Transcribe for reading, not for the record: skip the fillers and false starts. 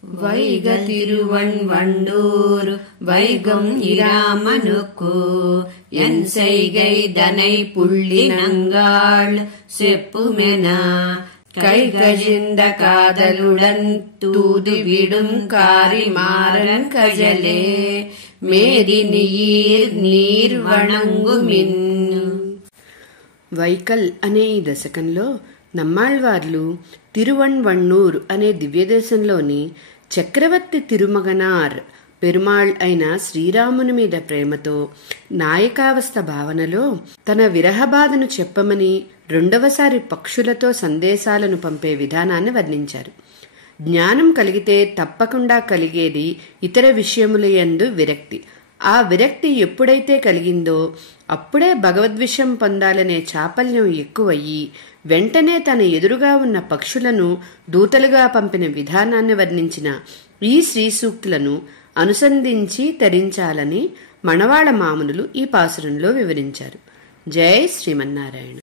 வைக திருவண்வண்டூர் வைகம் இராமனுக்கு என் செய்கை தனை புள்ளினங்காள் செப்புமெனா கைகழிந்த காதலுடன் தூதுவிடும் காரிமாறன் கஜலே மேரி நீர் వణంగుమిన్. వైకల్ అనే ఈ దశకంలో నమ్మాళ్వార్లు తిరువణ్వణ్ణూర్ అనే దివ్యదేశంలోని చక్రవర్తి తిరుమగనార్ పెరుమాళ్ అయిన శ్రీరాముని మీద ప్రేమతో నాయకావస్థ భావనలో తన విరహబాధను చెప్పమని రెండవసారి పక్షులతో సందేశాలను పంపే విధానాన్ని వర్ణించారు. జ్ఞానం కలిగితే తప్పకుండా కలిగేది ఇతర విషయములయందు విరక్తి. ఆ విరక్తి ఎప్పుడైతే కలిగిందో అప్పుడే భగవద్విషయం పొందాలనే చాపల్యం ఎక్కువయ్యి వెంటనే తన ఎదురుగా ఉన్న పక్షులను దూతలుగా పంపిన విధానాన్ని వర్ణించిన ఈ శ్రీ సూక్తులను అనుసంధించి తరించాలని మణవాళ మామునులు ఈ పాసురంలో వివరించారు. జై శ్రీమన్నారాయణ.